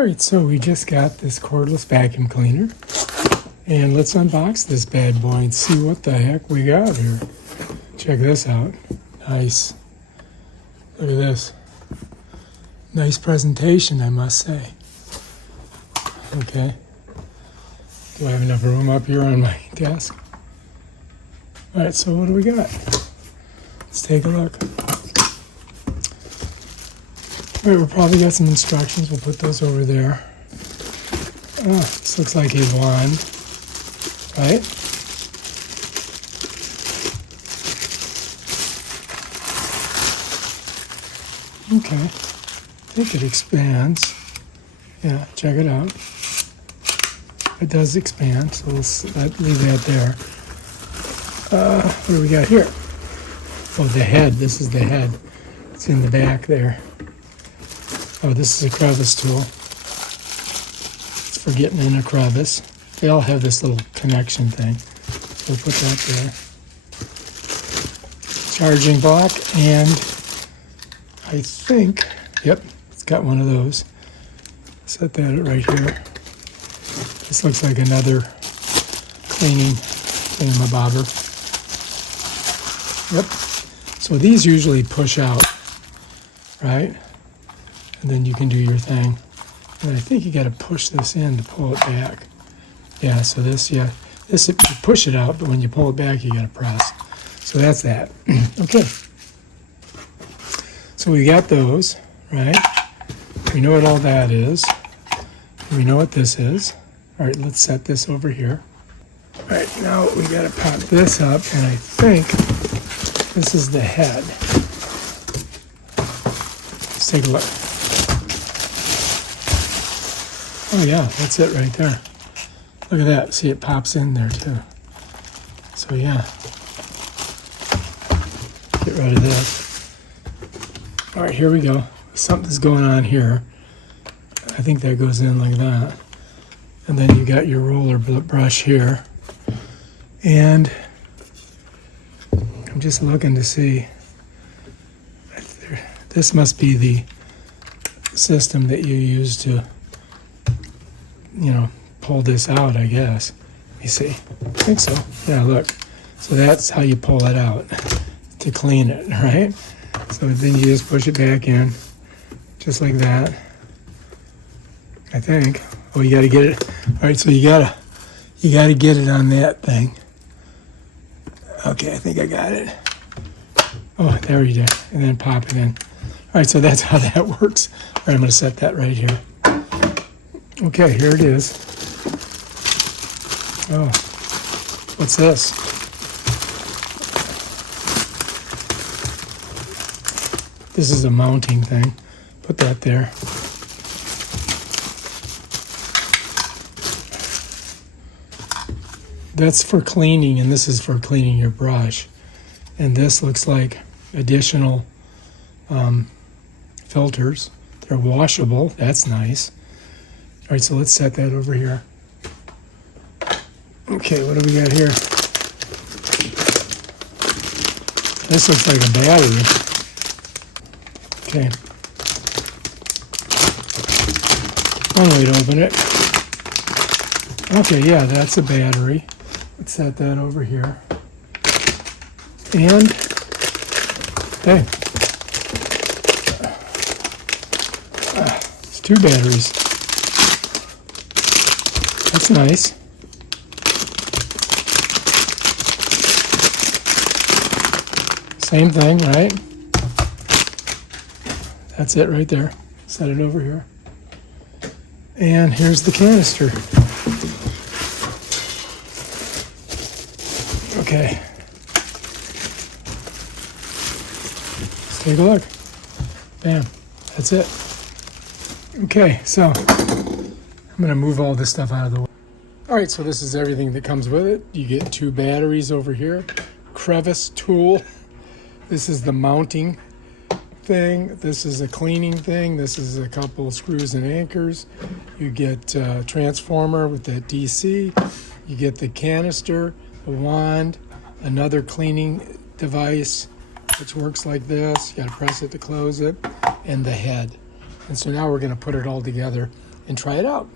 Alright, so we just got this cordless vacuum cleaner, and let's unbox this bad boy and see what the heck we got here. Check this out. Nice. Look at this. Nice presentation, I must say. Okay. Do I have enough room up here on my desk? Alright, so what do we got? Let's take a look. Alright, we'll probably got some instructions. We'll put those over there. This looks like a wand, right? Okay. I think it expands. Yeah, check it out. It does expand, so we'll leave that there. What do we got here? Oh, the head. This is the head. It's in the back there. Oh, this is a crevice tool. It's for getting in a crevice. They all have this little connection thing. So we'll put that there. Charging block, and I think, yep, it's got one of those. Set that right here. This looks like another cleaning thingamabobber. Yep. So these usually push out, right? And then you can do your thing. And I think you got to push this in to pull it back. Yeah, so this, you push it out, but when you pull it back, you got to press. So that's that. Okay. So we got those, right? We know what all that is. We know what this is. All right, let's set this over here. All right, now we got to pop this up, and I think this is the head. Let's take a look. Oh yeah, that's it right there. Look at that. See, it pops in there too. So yeah. Get rid of this. All right, here we go. Something's going on here. I think that goes in like that. And then you got your roller brush here. And I'm just looking to see. This must be the system that you use to, pull this out, I guess. Let me see. I think so. Yeah, look. So that's how you pull it out to clean it, right? So then you just push it back in, just like that. I think. Oh, you got to get it. All right, so you gotta get it on that thing. Okay, I think I got it. Oh, there you go. And then pop it in. All right, so that's how that works. All right, I'm going to set that right here. Okay, here it is. Oh, what's this? This is a mounting thing. Put that there. That's for cleaning, and this is for cleaning your brush. And this looks like additional filters. They're washable. That's nice. All right, so let's set that over here. Okay, what do we got here? This looks like a battery. Okay. One way to open it. Okay, yeah, that's a battery. Let's set that over here. And, hey, it's two batteries. That's nice. Same thing, right? That's it right there. Set it over here. And here's the canister. Okay. Let's take a look. Bam. That's it. Okay, so I'm going to move all this stuff out of the way. All right, so this is everything that comes with it. You get two batteries over here. Crevice tool. This is the mounting thing. This is a cleaning thing. This is a couple of screws and anchors. You get a transformer with that DC. You get the canister, the wand, another cleaning device, which works like this. You got to press it to close it, and the head. And so now we're going to put it all together and try it out.